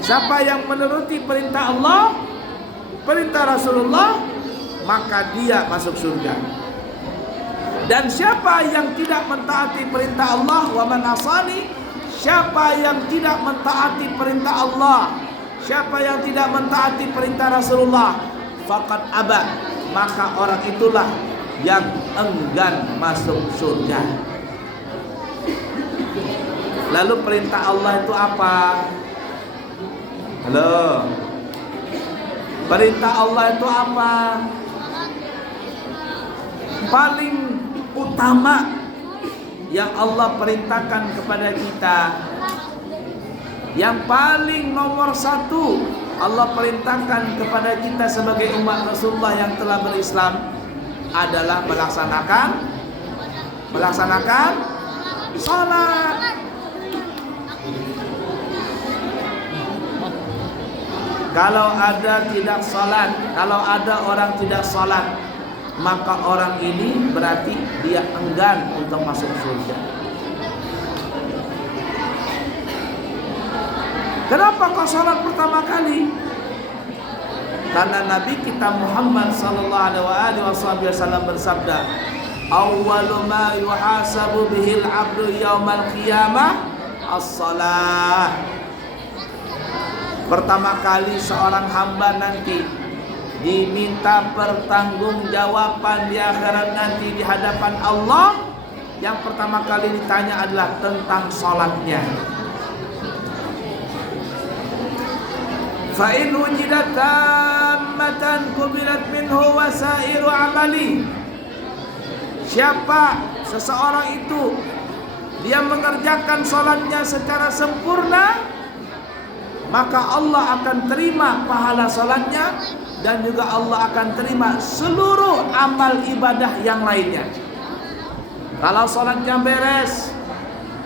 siapa yang menuruti perintah Allah, perintah Rasulullah, maka dia masuk surga. Dan siapa yang tidak mentaati perintah Allah, wa man asani, siapa yang tidak mentaati perintah Allah, siapa yang tidak mentaati perintah Rasulullah, faqad aba, maka orang itulah yang enggan masuk surga. Lalu perintah Allah itu apa? Halo. Perintah Allah itu apa? Paling utama yang Allah perintahkan kepada kita, yang paling nomor satu Allah perintahkan kepada kita sebagai umat Rasulullah yang telah berislam adalah melaksanakan salat. Kalau ada tidak salat, kalau ada orang tidak salat, maka orang ini berarti dia enggan untuk masuk surga. Kenapa kau salat pertama kali? Karena Nabi kita Muhammad sallallahu alaihi wasallam bersabda, awwalu ma yuhasabu bihil abdu yaumal qiyamah as-salah. Pertama kali seorang hamba nanti diminta pertanggungjawaban di akhirat nanti di hadapan Allah, yang pertama kali ditanya adalah tentang salatnya. Fa in wujidat tammatan qubilat minhu wasairu amali. Siapa seseorang itu dia mengerjakan salatnya secara sempurna, maka Allah akan terima pahala salatnya dan juga Allah akan terima seluruh amal ibadah yang lainnya. Kalau salatnya beres,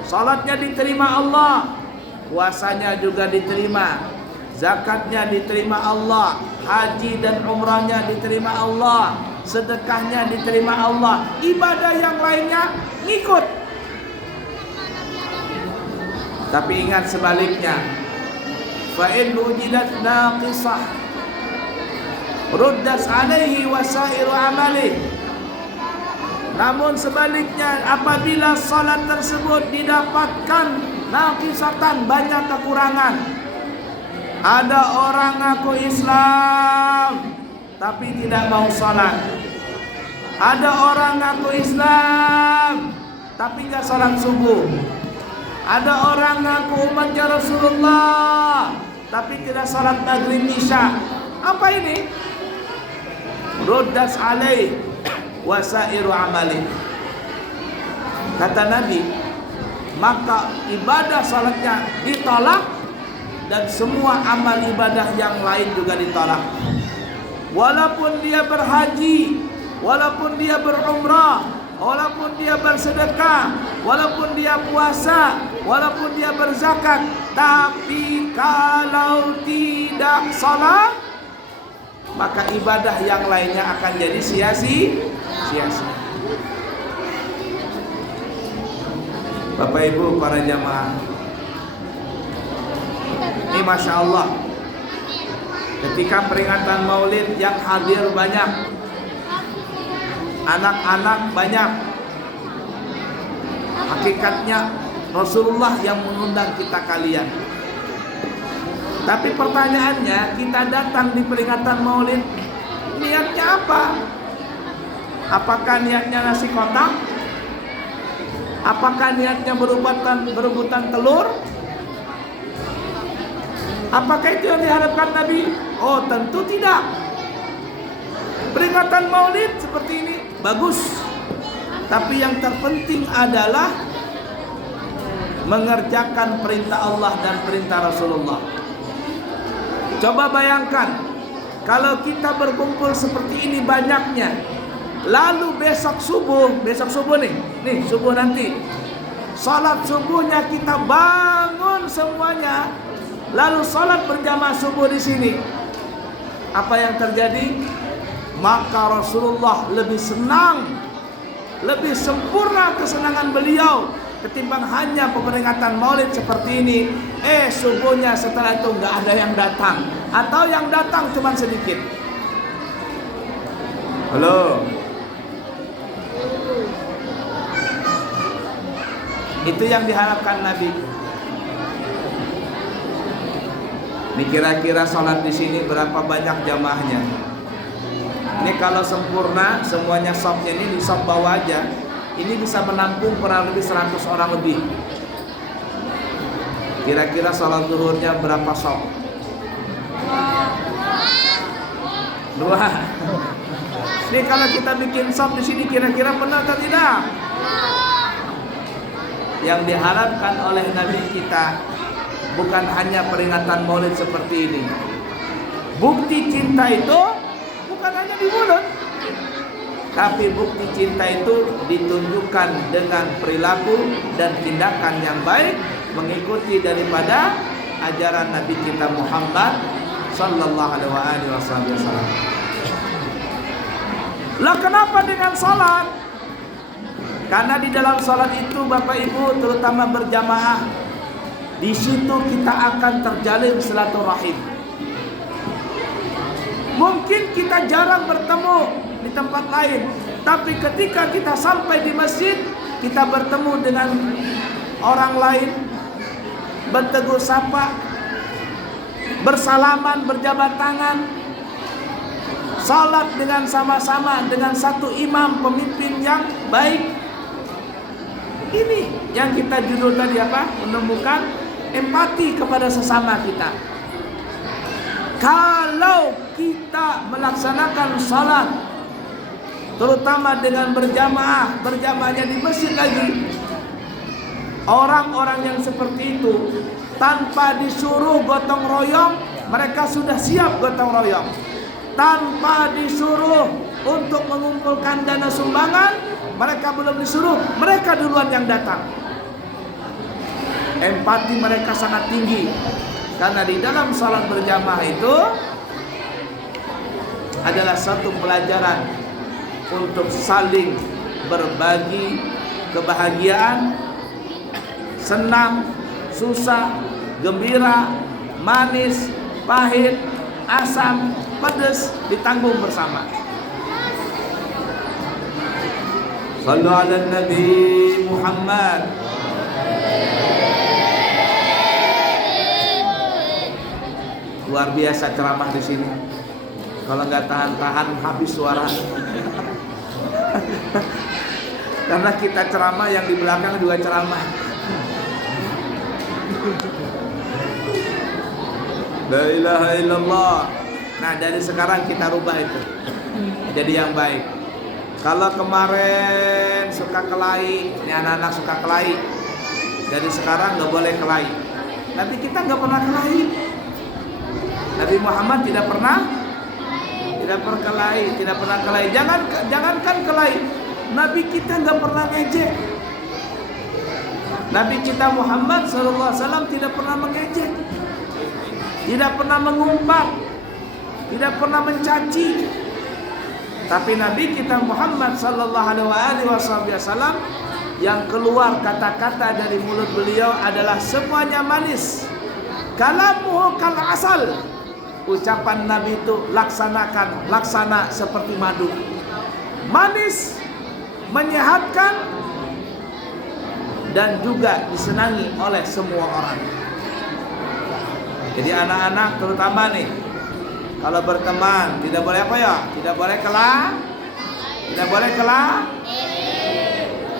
salatnya diterima Allah, puasanya juga diterima, zakatnya diterima Allah, haji dan umrahnya diterima Allah, sedekahnya diterima Allah, ibadah yang lainnya ngikut. Tapi ingat sebaliknya, fa in wujidat naqisah ruddas alaihi wasairu amali. Namun sebaliknya, apabila salat tersebut didapatkan naqisatan, banyak kekurangan. Ada orang ngaku Islam tapi tidak mau salat. Ada orang ngaku Islam tapi enggak salat subuh. Ada orang ngaku umatnya Rasulullah tapi tidak salat maghrib isya. Apa ini? Ruddas alaih wasairu amali. Kata Nabi, maka ibadah salatnya ditolak dan semua amal ibadah yang lain juga ditolak. Walaupun dia berhaji, walaupun dia berumrah, walaupun dia bersedekah, walaupun dia puasa, walaupun dia berzakat, tapi kalau tidak salat, maka ibadah yang lainnya akan jadi sia-sia. Bapak Ibu para jamaah, ini Masya Allah, ketika peringatan Maulid yang hadir banyak, anak-anak banyak. Hakikatnya Rasulullah yang mengundang kita kalian. Tapi pertanyaannya, kita datang di peringatan Maulid, niatnya apa? Apakah niatnya nasi kotak? Apakah niatnya berebutan telur? Apakah itu yang diharapkan Nabi? Oh, tentu tidak. Peringatan Maulid seperti ini bagus, tapi yang terpenting adalah mengerjakan perintah Allah dan perintah Rasulullah. Coba bayangkan, kalau kita berkumpul seperti ini banyaknya, lalu besok subuh nih subuh nanti, salat subuhnya kita bangun semuanya, lalu salat berjamaah subuh di sini, apa yang terjadi? Maka Rasulullah lebih senang, lebih sempurna kesenangan beliau ketimbang hanya peringatan Maulid seperti ini. Subuhnya setelah itu nggak ada yang datang, atau yang datang cuma sedikit. Halo, itu yang diharapkan Nabi. Ini kira-kira sholat di sini berapa banyak jamaahnya? Ini kalau sempurna semuanya sopnya ini di sop bawah aja, ini bisa menampung kurang lebih 100 orang lebih. Kira-kira sholat zuhurnya berapa sop? 2. Ini kalau kita bikin sop di sini kira-kira benar atau tidak? Yang diharapkan oleh Nabi kita bukan hanya peringatan Maulid seperti ini. Bukti cinta itu bukan hanya di mulut, tapi bukti cinta itu ditunjukkan dengan perilaku dan tindakan yang baik, mengikuti daripada ajaran Nabi kita Muhammad sallallahu alaihi wasallam. Lah kenapa dengan salat? Karena di dalam salat itu Bapak Ibu, terutama berjamaah, di situ kita akan terjalin silaturahim. Mungkin kita jarang bertemu di tempat lain, tapi ketika kita sampai di masjid, kita bertemu dengan orang lain, bertegur sapa, bersalaman, berjabat tangan, salat dengan sama-sama dengan satu imam pemimpin yang baik. Ini yang kita judul tadi apa? Menemukan empati kepada sesama kita. Kalau kita melaksanakan salat, terutama dengan berjamaahnya di masjid lagi, orang-orang yang seperti itu tanpa disuruh gotong royong, mereka sudah siap gotong royong. Tanpa disuruh untuk mengumpulkan dana sumbangan, mereka belum disuruh, mereka duluan yang datang. Empati mereka sangat tinggi, karena di dalam salat berjamaah itu adalah satu pelajaran untuk saling berbagi kebahagiaan, senang, susah, gembira, manis, pahit, asam, pedas ditanggung bersama. Sallu ala Nabi Muhammad. Luar biasa ceramah di sini. Kalau nggak tahan-tahan habis suara. Karena kita ceramah, yang di belakang juga ceramah. La ilaha illallah. Nah, dari sekarang kita rubah itu jadi yang baik. Kalau kemarin suka kelahi, ini anak-anak suka kelahi, dari sekarang nggak boleh kelahi. Tapi kita nggak pernah kelahi. Nabi Muhammad tidak pernah kelahi. Jangankan kelahi, Nabi kita nggak pernah ngejek. Nabi kita Muhammad SAW tidak pernah mengejek, tidak pernah mengumpat, tidak pernah mencaci. Tapi Nabi kita Muhammad SAW yang keluar kata-kata dari mulut beliau adalah semuanya manis. Kalamuhu kal asal. Ucapan Nabi itu laksana seperti madu, manis, menyehatkan, dan juga disenangi oleh semua orang. Jadi anak-anak terutama nih, kalau berteman tidak boleh apa ya? Tidak boleh kelah, tidak boleh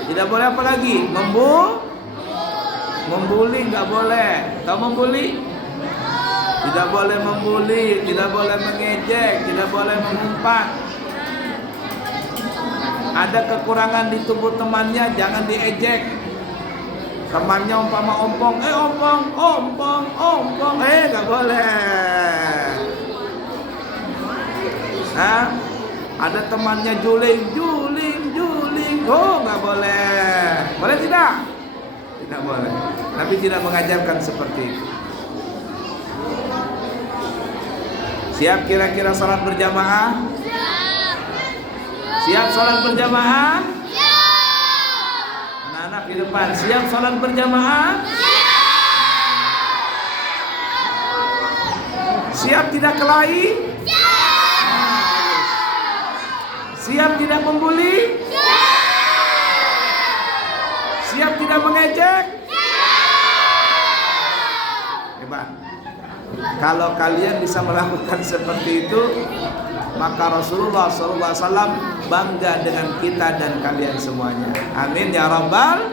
tidak boleh apa lagi? Membuli nggak boleh. Tahu membuli? Tidak boleh membuli, tidak boleh mengejek, tidak boleh mengumpat. Ada kekurangan di tubuh temannya, jangan diejek. Temannya umpama ompong, ompong, nggak boleh. Hah? Ada temannya juling, nggak boleh. Boleh tidak? Tidak boleh. Nabi tidak mengajarkan seperti itu. Siap kira-kira salat berjamaah? Siap salat berjamaah? Anak-anak di depan, siap salat berjamaah? Siap tidak kelahi? Siap tidak membuli? Siap tidak mengejek? Hebat. Kalau kalian bisa melakukan seperti itu, maka Rasulullah SAW bangga dengan kita dan kalian semuanya. Amin ya Rabbal.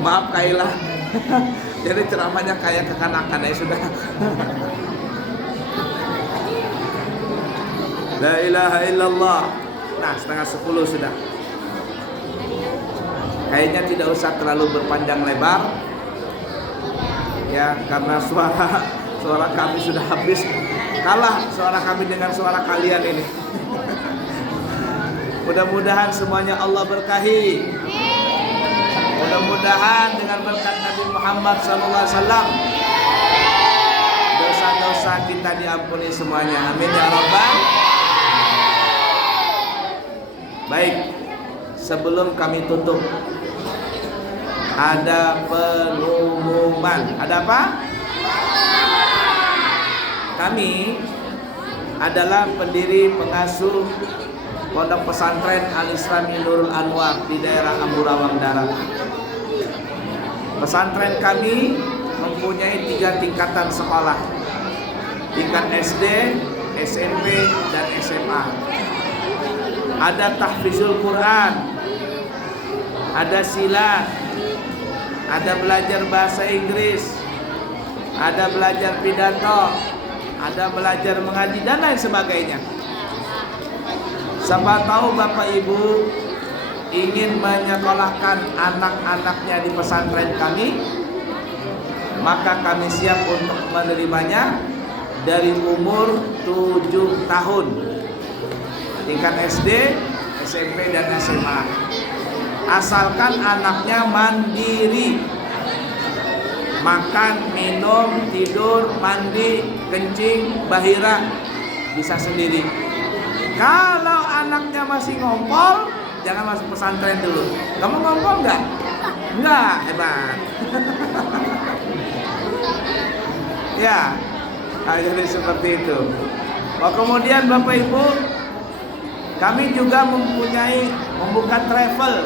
Maaf Kailah. Jadi ceramahnya kayak kekanakan ya sudah. La ilaha illallah. Nah, 9:30 sudah. Kayaknya tidak usah terlalu berpanjang lebar. Ya, karena suara kami sudah habis. Kalah suara kami dengan suara kalian ini. Mudah-mudahan semuanya Allah berkahi. Mudah-mudahan dengan berkat Nabi Muhammad SAW dosa-dosa kita diampuni semuanya. Amin ya Rabbal. Baik, sebelum kami tutup, ada pengumuman. Ada apa? Kami adalah pendiri pengasuh Pondok Pesantren Al Islami Nurul Anwar di daerah Amburawang Darat. Pesantren kami mempunyai 3 tingkatan sekolah. Tingkat SD, SMP, dan SMA. Ada tahfizul Quran, ada silat, ada belajar bahasa Inggris, ada belajar pidato, ada belajar mengaji dan lain sebagainya. Siapa tahu Bapak Ibu ingin menyekolahkan anak-anaknya di pesantren kami, maka kami siap untuk menerimanya dari umur 7 tahun, tingkat SD, SMP, dan SMA. Asalkan anaknya mandiri, makan, minum, tidur, mandi, kencing, bahira bisa sendiri. Kalau anaknya masih ngompol, jangan masuk pesantren dulu. Kamu ngompol nggak? Nggak, hebat. Ya, jadi seperti itu. Kemudian Bapak Ibu, kami juga membuka travel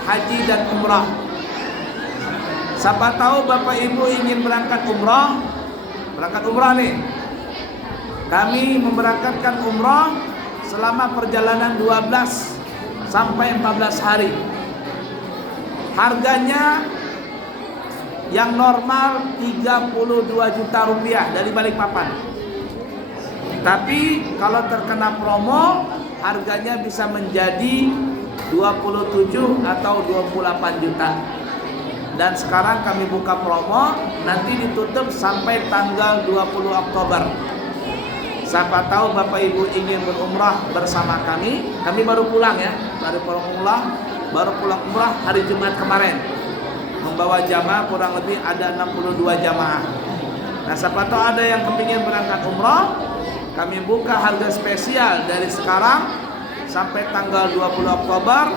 haji dan umrah. Siapa tahu Bapak Ibu ingin berangkat umrah nih. Kami memberangkatkan umrah selama perjalanan 12 sampai 14 hari. Harganya yang normal 32 juta rupiah dari Balikpapan. Tapi kalau terkena promo, harganya bisa menjadi 27 atau 28 juta. Dan sekarang kami buka promo, nanti ditutup sampai tanggal 20 Oktober. Siapa tahu Bapak Ibu ingin berumrah bersama kami baru pulang ya, baru pulang umrah hari Jumat kemarin. Membawa jamaah kurang lebih ada 62 jamaah. Nah, siapa tahu ada yang kepingin berangkat umrah, kami buka harga spesial dari sekarang sampai tanggal 20 Oktober,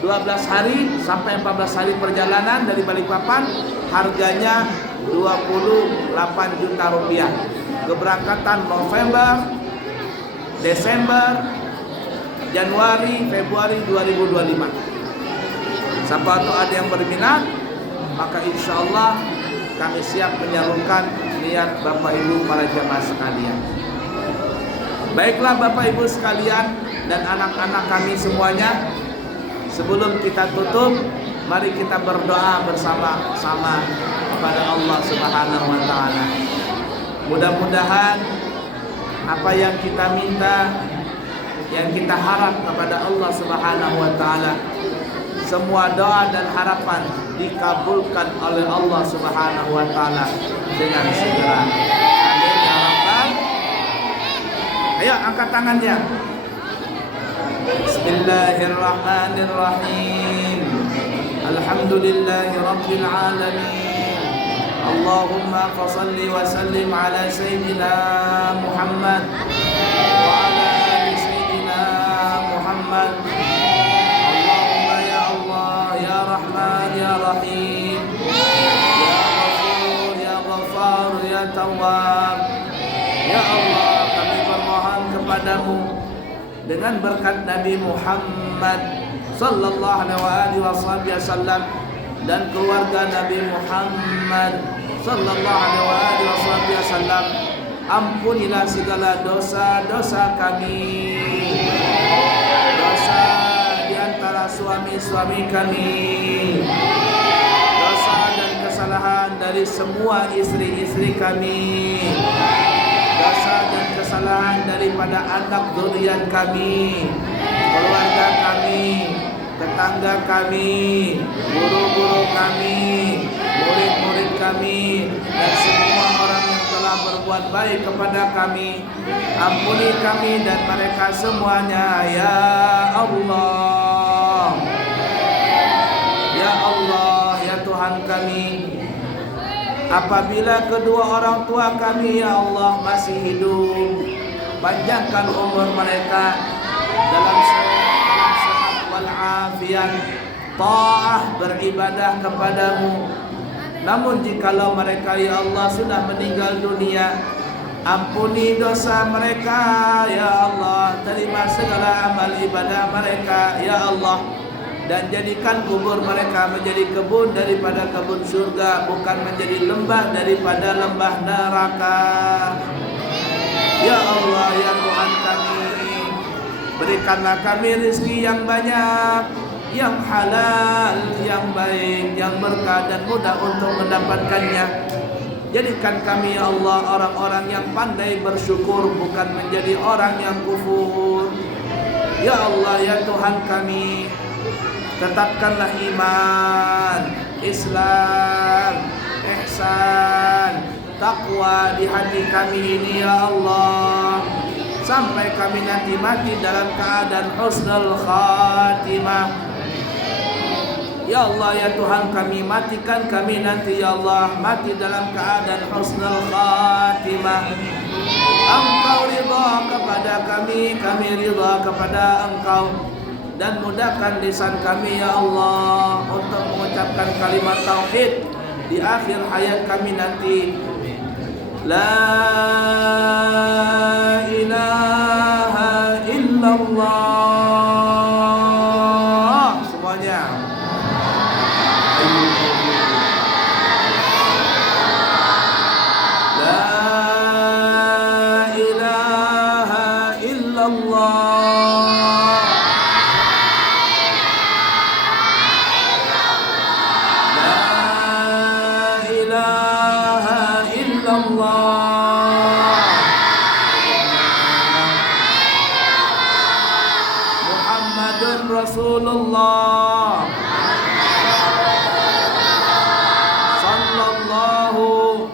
12 hari sampai 14 hari perjalanan dari Balikpapan, harganya 28 juta rupiah. Keberangkatan November, Desember, Januari, Februari 2025. Siapa tahu ada yang berminat, maka insya Allah kami siap menyalurkan niat Bapak Ibu para jamaah sekalian. Baiklah Bapak Ibu sekalian dan anak-anak kami semuanya, sebelum kita tutup, mari kita berdoa bersama-sama kepada Allah Subhanahu wa taala. Mudah-mudahan apa yang kita minta, yang kita harap kepada Allah Subhanahu wa taala, semua doa dan harapan dikabulkan oleh Allah Subhanahu wa taala dengan segera. Amin ya rabbal. Ayo angkat tangannya. Bismillahirrahmanirrahim. Alhamdulillahi rabbil alamin. Allahumma fassalli wa sallim ala sayyidina Muhammad wa ala ali sayyidina Muhammad. Allahumma ya Allah ya Rahman ya Rahim, ya Ghafur ya Ghaffar ya Tawwab. Ya Allah, kami bermohon kepadamu dengan berkat Nabi Muhammad sallallahu alaihi wasallam dan keluarga Nabi Muhammad sallallahu alaihi wasallam, ampunilah segala dosa-dosa kami, dosa di antara suami-suami kami, dosa dan kesalahan dari semua istri-istri kami, dosa dan kesalahan daripada anak zuriat kami, keluarga kami, tetangga kami, guru-guru kami, murid-murid kami, dan semua orang yang telah berbuat baik kepada kami. Ampuni kami dan mereka semuanya ya Allah. Ya Allah, ya Tuhan kami, apabila kedua orang tua kami ya Allah masih hidup, panjangkan umur mereka dalam sehat walafiat, ta'ah, beribadah kepadamu. Namun jikalau mereka ya Allah sudah meninggal dunia, ampuni dosa mereka ya Allah, terima segala amal ibadah mereka ya Allah. dan jadikan kubur mereka menjadi kebun daripada kebun surga, bukan menjadi lembah daripada lembah neraka. Ya Allah, ya Tuhan kami, berikanlah kami rezeki yang banyak, yang halal, yang baik, yang berkah dan mudah untuk mendapatkannya. Jadikan kami ya Allah orang-orang yang pandai bersyukur, bukan menjadi orang yang kufur. Ya Allah, ya Tuhan kami, tetapkanlah iman, Islam, ihsan, takwa di hati kami ini ya Allah, sampai kami nanti mati dalam keadaan husnul khatimah. Ya Allah, ya Tuhan kami, matikan kami nanti ya Allah mati dalam keadaan husnul khatimah. Engkau ridha kepada kami, kami ridha kepada Engkau, dan mudahkan lisan kami ya Allah untuk mengucapkan kalimat tauhid di akhir hayat kami nanti. La ilaha illallah. Semuanya. Rasulullah sallallahu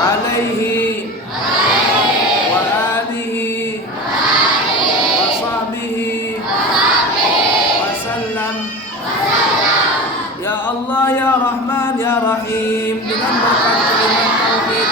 alaihi wa alihi wa sahbihi wasallam. Ya Allah, ya Rahman, ya Rahim, dengan berkat kalimat tauhid,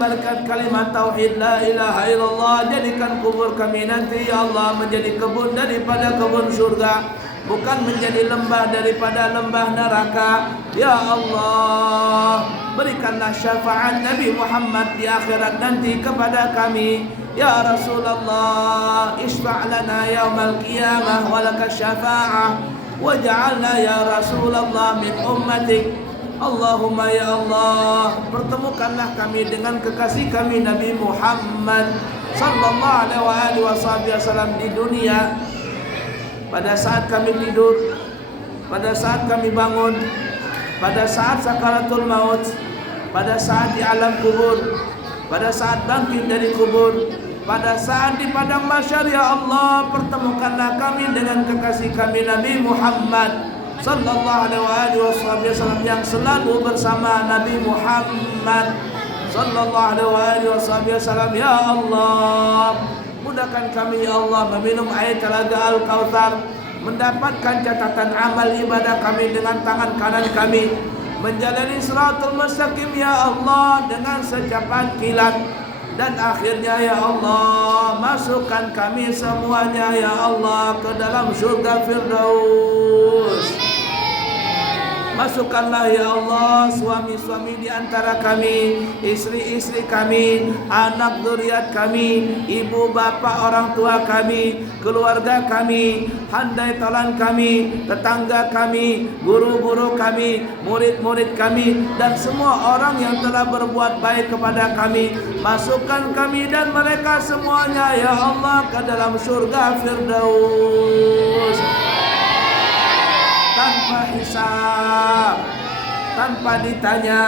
berkat kalimat tauhid la ilaha illallah, jadikan kubur kami nanti ya Allah menjadi kebun daripada kebun surga, bukan menjadi lembah daripada lembah neraka. Ya Allah, berikanlah syafaat Nabi Muhammad di akhirat nanti kepada kami. Ya Rasulullah, isfa' lana yaumal qiyamah walaka syafa'ah waj'alna ya Rasulullah min ummatik. Allahumma ya Allah, pertemukanlah kami dengan kekasih kami Nabi Muhammad sallallahu alaihi wasallam di dunia, pada saat kami tidur, pada saat kami bangun, pada saat sakaratul maut, pada saat di alam kubur, pada saat bangkit dari kubur, pada saat di padang mahsyar. Ya Allah, pertemukanlah kami dengan kekasih kami Nabi Muhammad sallallahu alaihi wasallam yang selalu bersama Nabi Muhammad sallallahu alaihi wasallam. Ya Allah, mudahkan kami ya Allah meminum air telaga Al-Kautsar, mendapatkan catatan amal ibadah kami dengan tangan kanan kami, menjalani siratul mustaqim ya Allah dengan secepat kilat, dan akhirnya ya Allah masukkan kami semuanya ya Allah ke dalam surga Firdaus. Masukkanlah ya Allah suami-suami di antara kami, istri-istri kami, anak zuriat kami, ibu bapa orang tua kami, keluarga kami, handai talan kami, tetangga kami, guru-guru kami, murid-murid kami, dan semua orang yang telah berbuat baik kepada kami. Masukkan kami dan mereka semuanya ya Allah ke dalam surga Firdaus, tanpa hisab, tanpa ditanya,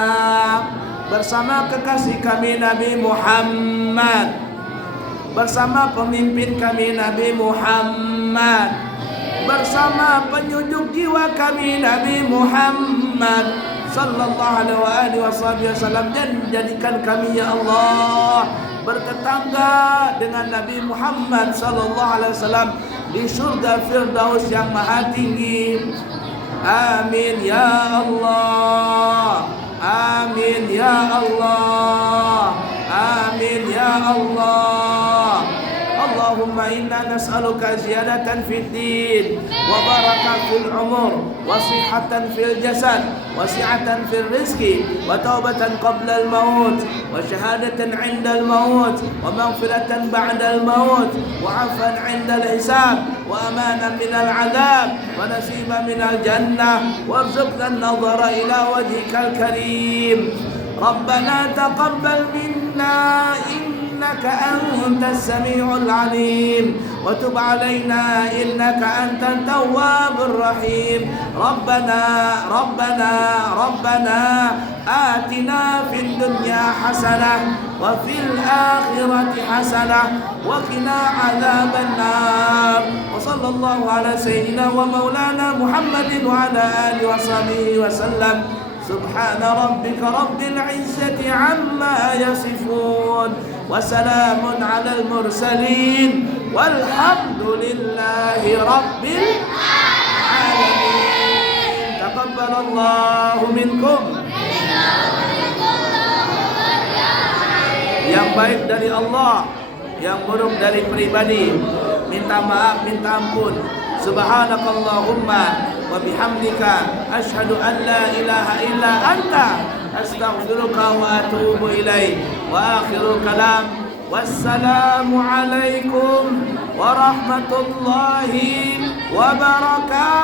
bersama kekasih kami Nabi Muhammad, bersama pemimpin kami Nabi Muhammad, bersama penyujuk jiwa kami Nabi Muhammad sallallahu alaihi wasallam, dan jadikan kami ya Allah bertetangga dengan Nabi Muhammad sallallahu alaihi wasallam di surga Firdaus yang maha tinggi. Amin ya Allah, amin ya Allah, amin ya Allah. Allahumma inna nas'aluka ziyadatan fid din wa barakatan fil umur wa sihhatan fil jasad wa si'atan fil rizqi wa taubatan qabla al maut wa syahadatan 'inda al maut wa maghfiratan ba'da al maut wa 'afwan 'inda al hisab wa amanan min al 'adab wa nasiban min al jannah warzuqna an-nadhara ila wajhikal karim. Rabbana taqabbal minna إنك أنت السميع العليم وتب علينا إنك أنت التواب الرحيم ربنا آتنا في الدنيا حسنة وفي الآخرة حسنة وقنا عذاب النار وصلى الله على سيدنا ومولانا محمد وعلى آله وصحبه وسلم سبحان ربك رب العزة عما يصفون وسلام على المرسلين والحمد لله رب العالمين. تقبل الله منكم. Yang baik dari Allah, yang buruk dari pribadi. Minta maaf, minta ampun. Subhanakallahumma wa bihamdika asyhadu an la ilaha illa anta astaghfiruka wa atubu ilaik. Wa akhirul kalam wassalamu alaikum warahmatullahi wabarakatuh.